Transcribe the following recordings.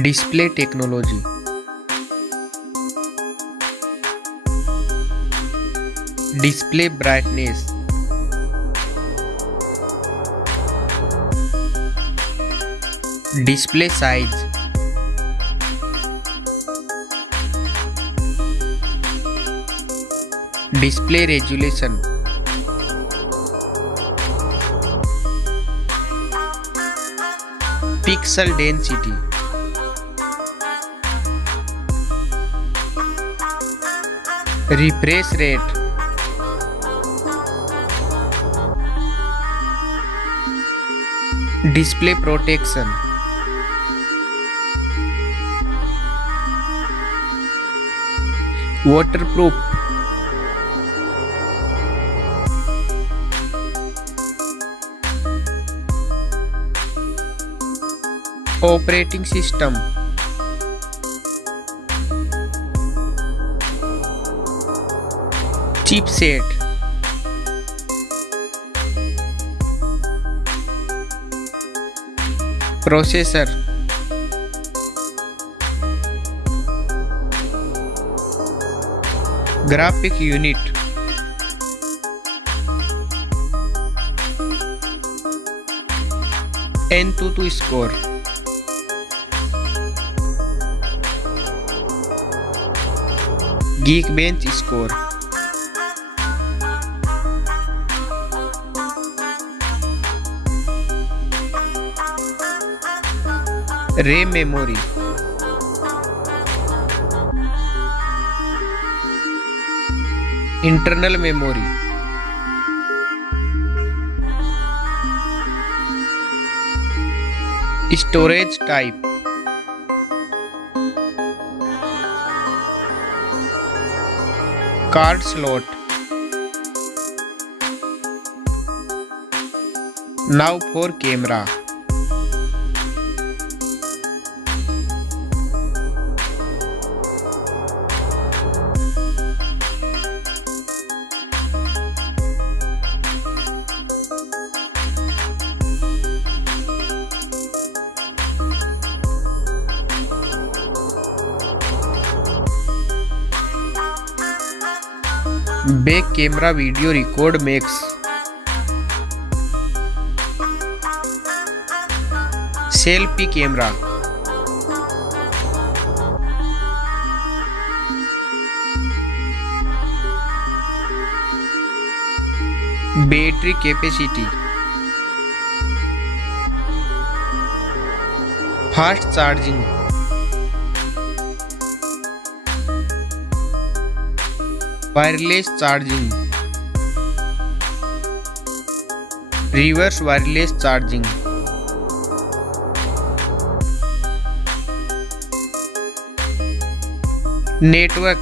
Display technology. Display brightness. Display size. Display resolution. Pixel density. Refresh rate. Display protection. Waterproof. Operating system. Chipset. Processor. Graphic unit. AnTuTu score. Geekbench score. RAM memory. Internal memory. Storage type. Card slot. Now for camera. Back camera video record makes. Selfie camera. Battery capacity. Fast charging. Wireless charging. Reverse wireless charging. Network.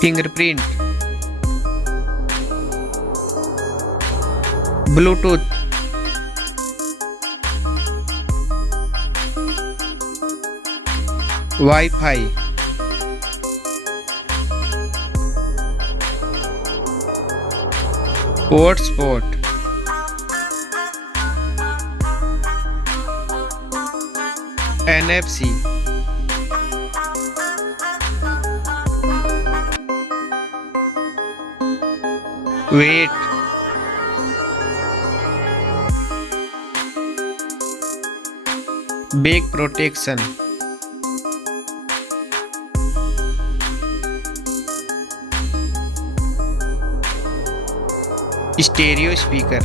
Fingerprint. Bluetooth. Wi-Fi. Hotspot. NFC. Weight. Back protection. Stereo speaker.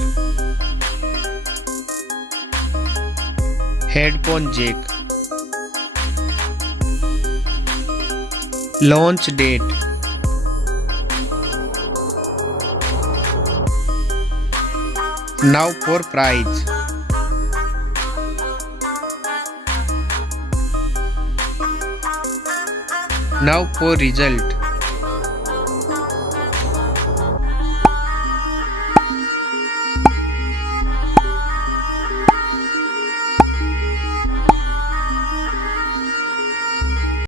Headphone jack. Launch date. Now for price. Now for result.